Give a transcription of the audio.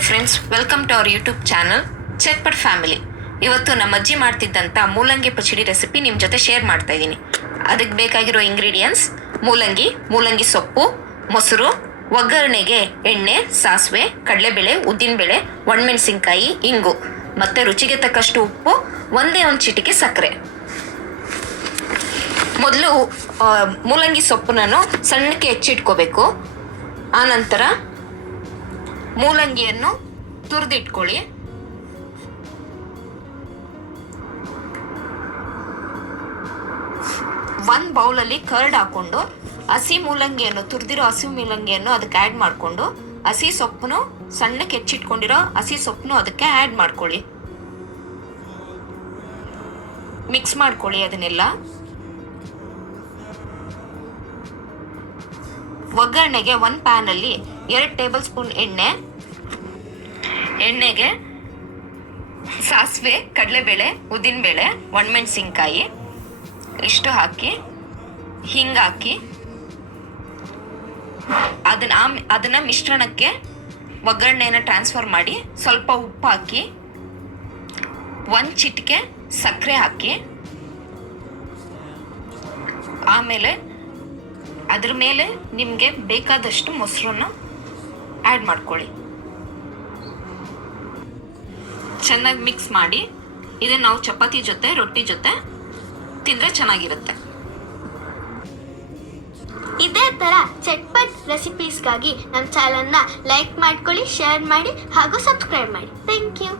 Hi friends, welcome to our YouTube channel Chatpat family. ಇವತ್ತು ನಮ್ಮ ಅಜ್ಜಿ ಮಾಡ್ತಿದ್ದಂಥ ಮೂಲಂಗಿ ಪಚಡಿ ರೆಸಿಪಿ ನಿಮ್ಮ ಜೊತೆ ಶೇರ್ ಮಾಡ್ತಾ ಇದ್ದೀನಿ. ಅದಕ್ಕೆ ಬೇಕಾಗಿರೋ ಇಂಗ್ರೀಡಿಯೆಂಟ್ಸ್: ಮೂಲಂಗಿ ಸೊಪ್ಪು, ಮೊಸರು, ಒಗ್ಗರಣೆಗೆ ಎಣ್ಣೆ, ಸಾಸಿವೆ, ಕಡಲೆಬೇಳೆ, ಉದ್ದಿನಬೇಳೆ, ಒಣಮೆಣಸಿನ್ಕಾಯಿ, ಇಂಗು ಮತ್ತು ರುಚಿಗೆ ತಕ್ಕಷ್ಟು ಉಪ್ಪು, ಒಂದೇ ಒಂದು ಚಿಟಿಕೆ ಸಕ್ಕರೆ. ಮೊದಲು ಮೂಲಂಗಿ ಸೊಪ್ಪನ್ನು ಸಣ್ಣಕ್ಕೆ ಹೆಚ್ಚಿಟ್ಕೋಬೇಕು. ಆನಂತರ ಮೂಲಂಗಿಯನ್ನು ತುರಿದಿಟ್ಕೊಳ್ಳಿ. ಒಂದು ಬೌಲಲ್ಲಿ ಕರ್ಡ್ ಹಾಕೊಂಡು ತುರಿದಿರೋ ಹಸಿ ಮೂಲಂಗಿಯನ್ನು ಅದಕ್ಕೆ ಆ್ಯಡ್ ಮಾಡಿಕೊಂಡು, ಹಸಿ ಸೊಪ್ಪನ್ನು ಸಣ್ಣಕ್ಕೆ ಹೆಚ್ಚಿಟ್ಕೊಂಡಿರೋ ಹಸಿ ಸೊಪ್ಪನ್ನು ಅದಕ್ಕೆ ಆ್ಯಡ್ ಮಾಡ್ಕೊಳ್ಳಿ. ಮಿಕ್ಸ್ ಮಾಡ್ಕೊಳ್ಳಿ ಅದನ್ನೆಲ್ಲ. ಒಗ್ಗರಣೆಗೆ ಒಂದು ಪ್ಯಾನಲ್ಲಿ 2 ಟೇಬಲ್ ಸ್ಪೂನ್ ಎಣ್ಣೆಗೆ ಸಾಸಿವೆ, ಕಡಲೆಬೇಳೆ, ಉದ್ದಿನಬೇಳೆ, ಒಣಮೆಣಸಿನ್ಕಾಯಿ ಇಷ್ಟು ಹಾಕಿ, ಹಿಂಗಾಕಿ ಅದನ್ನ ಮಿಶ್ರಣಕ್ಕೆ ಒಗ್ಗರಣೆಯನ್ನು ಟ್ರಾನ್ಸ್ಫರ್ ಮಾಡಿ, ಸ್ವಲ್ಪ ಉಪ್ಪು ಹಾಕಿ, 1 ಚಿಟಿಕೆ ಸಕ್ಕರೆ ಹಾಕಿ, ಆಮೇಲೆ ಅದ್ರ ಮೇಲೆ ನಿಮಗೆ ಬೇಕಾದಷ್ಟು ಮೊಸರನ್ನು ಆ್ಯಡ್ ಮಾಡ್ಕೊಳ್ಳಿ. ಚೆನ್ನಾಗಿ ಮಿಕ್ಸ್ ಮಾಡಿ ಇದನ್ನು ನಾವು ಚಪಾತಿ ಜೊತೆ, ರೊಟ್ಟಿ ಜೊತೆ ತಿಂದರೆ ಚೆನ್ನಾಗಿರುತ್ತೆ. ಇದೇ ಥರ ಚಟ್ಪಟ್ ರೆಸಿಪೀಸ್ಗಾಗಿ ನಮ್ಮ ಚಾನಲ್ನ ಲೈಕ್ ಮಾಡ್ಕೊಳ್ಳಿ, ಶೇರ್ ಮಾಡಿ ಹಾಗೂ ಸಬ್ಸ್ಕ್ರೈಬ್ ಮಾಡಿ. Thank you.